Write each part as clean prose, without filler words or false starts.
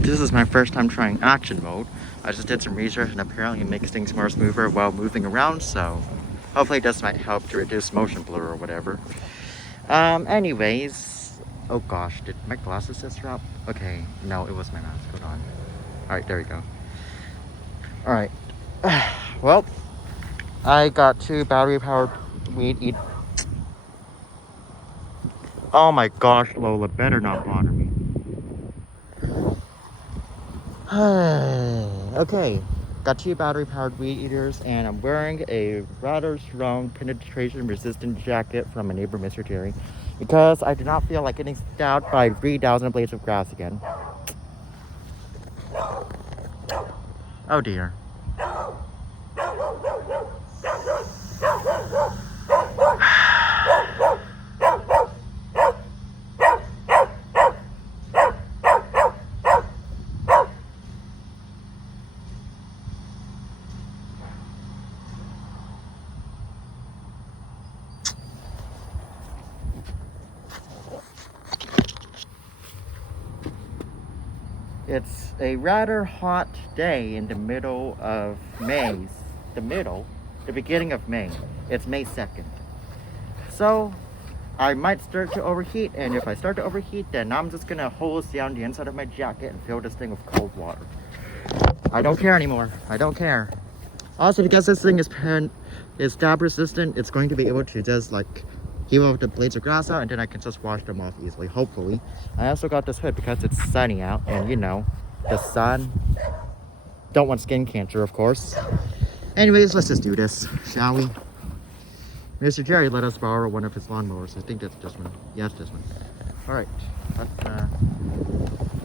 This is my first time trying action mode. I just did some research and apparently it makes things more smoother while moving around, so hopefully this might help to reduce motion blur or whatever. Anyways, oh gosh, did my glasses just drop? Okay, no, it was my mask. Hold on. Alright, there we go. Alright. Well, I got 2 battery powered weed eat. Oh my gosh, Lola, better not bother me. Okay, got 2 battery powered weed eaters, and I'm wearing a rather strong penetration resistant jacket from my neighbor Mr. Jerry because I do not feel like getting stabbed by 3,000 blades of grass again. Oh dear. It's a rather hot day in the middle of May. The beginning of May. It's May 2nd. So, I might start to overheat, and if I start to overheat, then I'm just gonna hose down the inside of my jacket and fill this thing with cold water. I don't care anymore. I don't care. Also, because this thing is stab resistant, it's going to be able to just like heave off the blades of grass out, and then I can just wash them off easily, hopefully. I also got this hood because it's sunny out, and you know, the sun. Don't want skin cancer, of course. Anyways, let's just do this, shall we? Mr. Jerry let us borrow one of his lawnmowers. I think that's this one. Yes, this one. All right,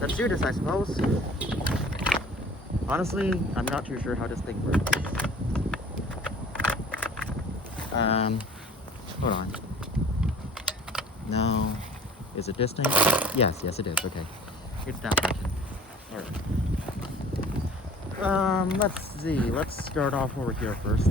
let's do this, I suppose. Honestly, I'm not too sure how this thing works. Hold on. No. Is it this thing? Yes, it is. Okay. It's that button. Alright. Let's see. Let's start off over here first.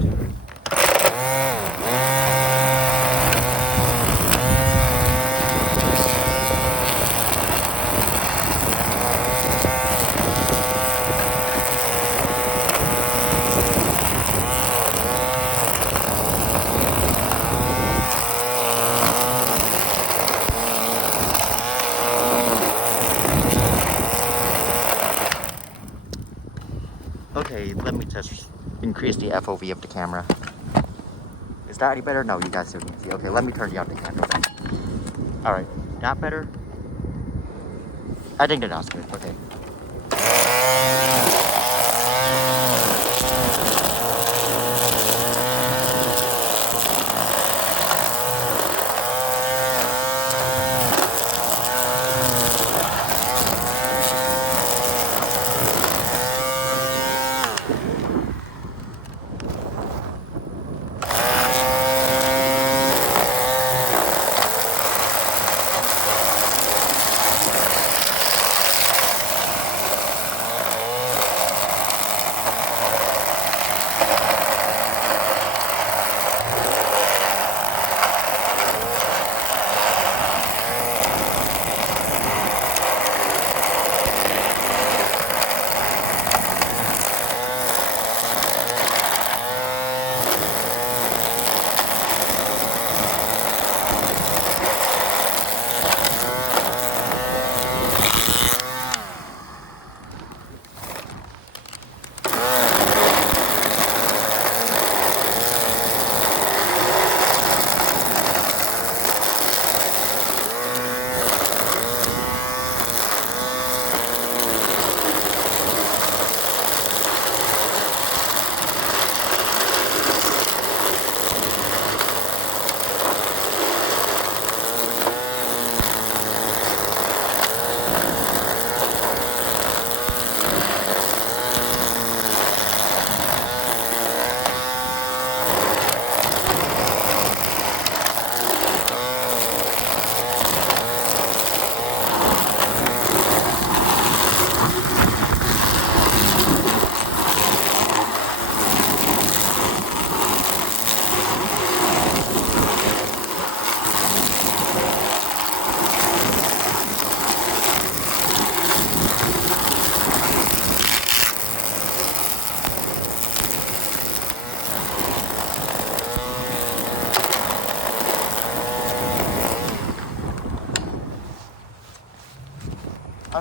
Okay, let me just increase the FOV of the camera. Is that any better? No, you guys still can see. Okay, let me turn down the camera then. Alright, that better? I think that's good. Okay.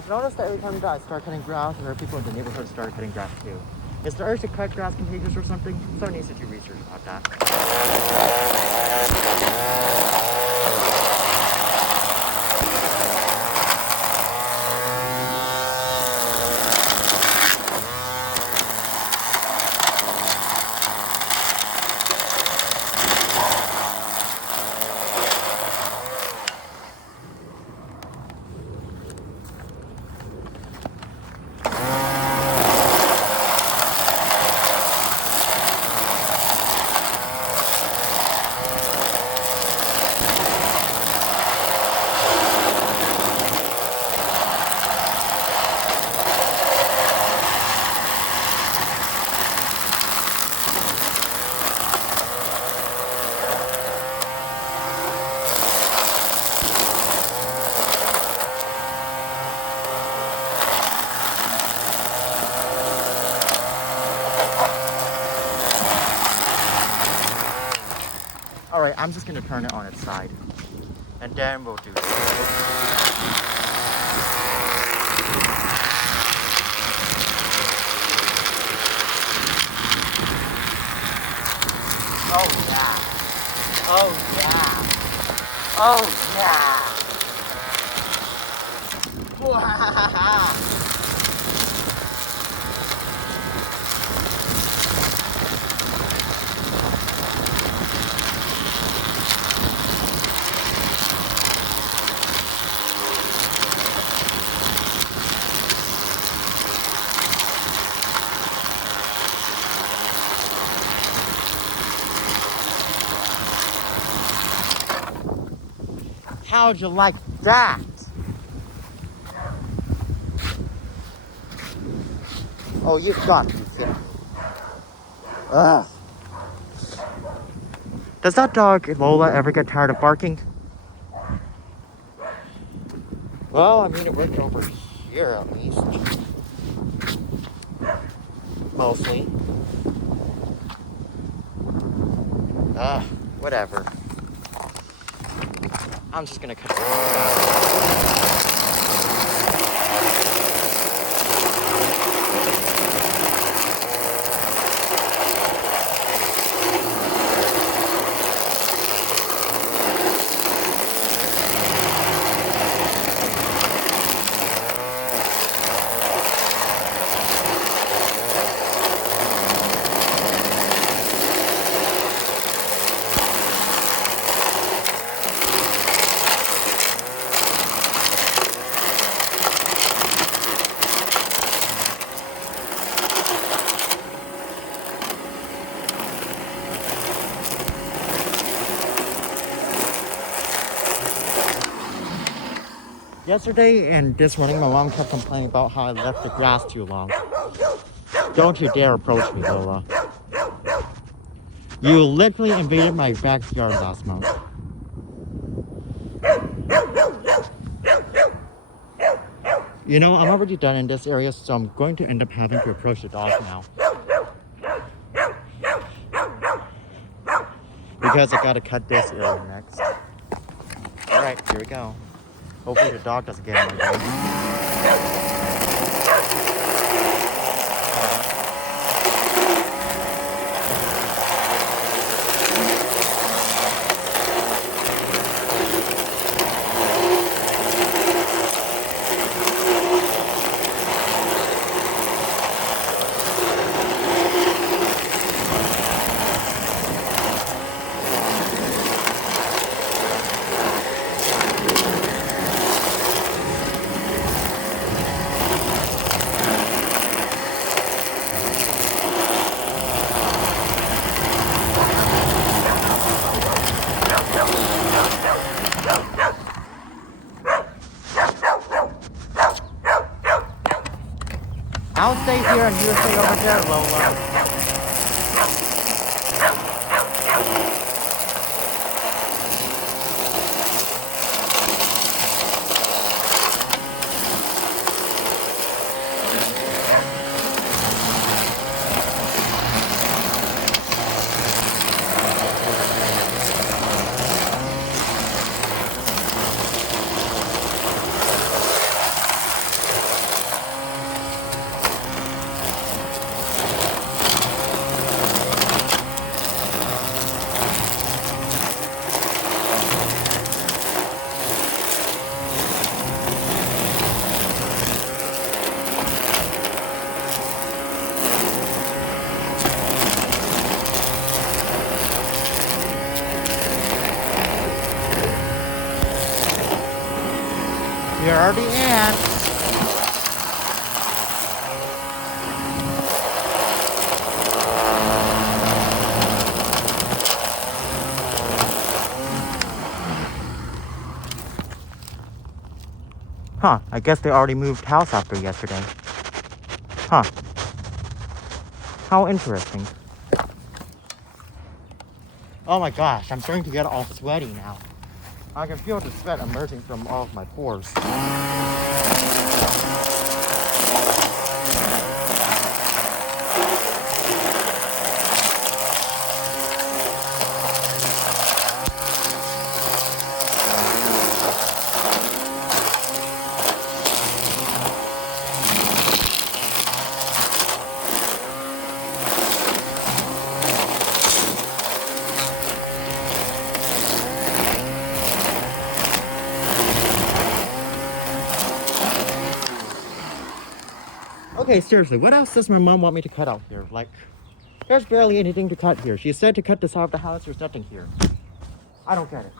I've noticed that every time that I start cutting grass, other people in the neighborhood start cutting grass too. Is the urge to cut grass contagious or something? Someone needs to do research about that. Alright, I'm just gonna turn it on its side. And then we'll do this. Oh yeah. Oh yeah. Oh yeah. Wow. How'd you like that? Oh, you've got to be kidding me. Ugh. Does that dog, Lola, ever get tired of barking? Well, I mean, it worked over here at least. Mostly. Whatever. I'm just gonna cut it. Yesterday and this morning, my mom kept complaining about how I left the grass too long. Don't you dare approach me, Lola. You literally invaded my backyard last month. You know, I'm already done in this area, so I'm going to end up having to approach the dog now. Because I gotta cut this area next. Alright, here we go. Hopefully the dog doesn't get in my way. I'll stay here and you stay over there, Lola. are the ants. Huh, I guess they already moved house after yesterday. Huh. How interesting. Oh my gosh, I'm starting to get all sweaty now. I can feel the sweat emerging from all of my pores. Okay, seriously, what else does my mom want me to cut out here? Like, there's barely anything to cut here. She said to cut this out of the house, there's nothing here. I don't get it.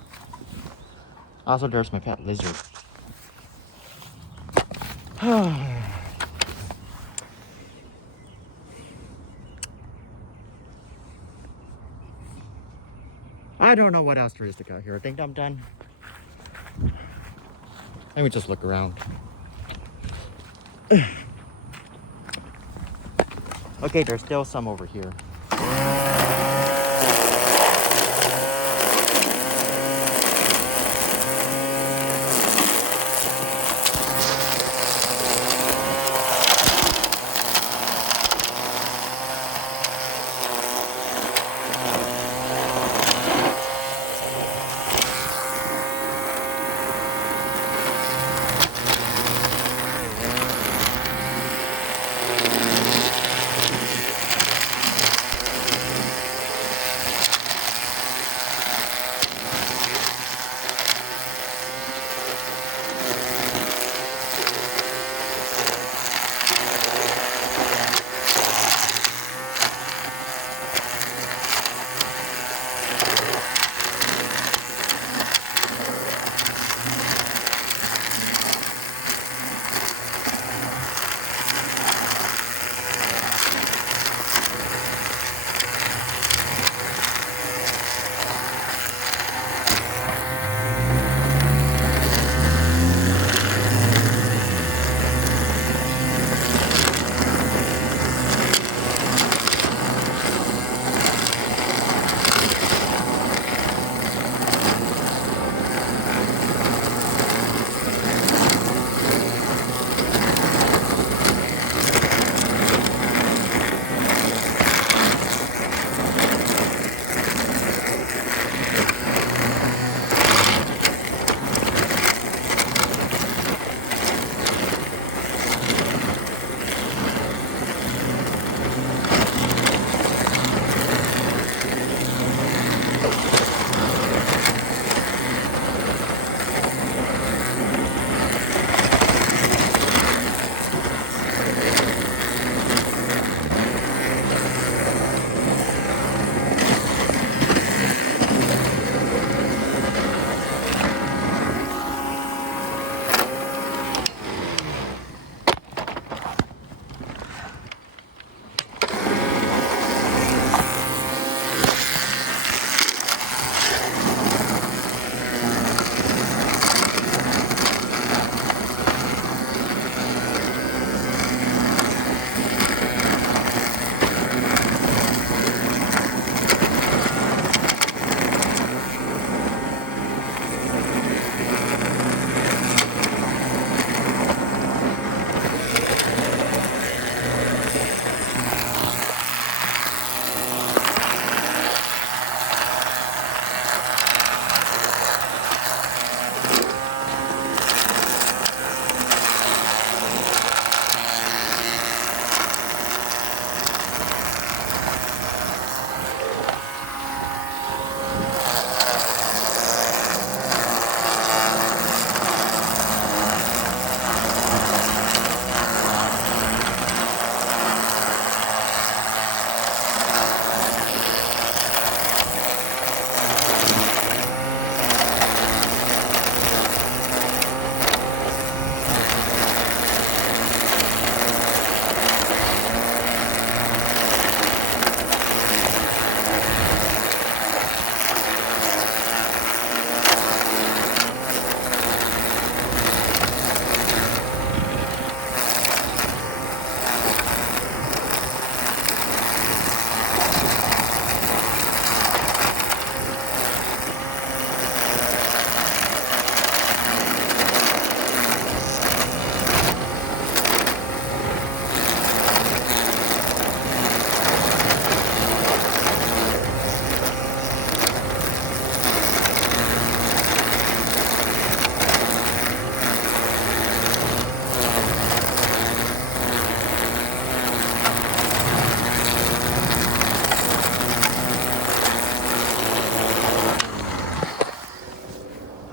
Also, there's my pet lizard. I don't know what else there is to cut here. I think I'm done. Let me just look around. Okay, there's still some over here.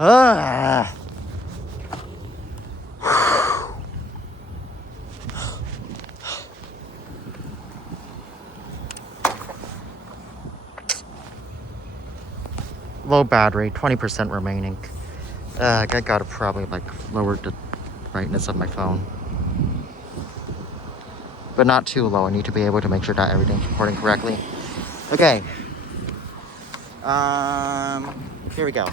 Ah. Low battery, 20% remaining. I gotta probably like lower the brightness of my phone. But not too low. I need to be able to make sure that everything's recording correctly. Okay. Here we go.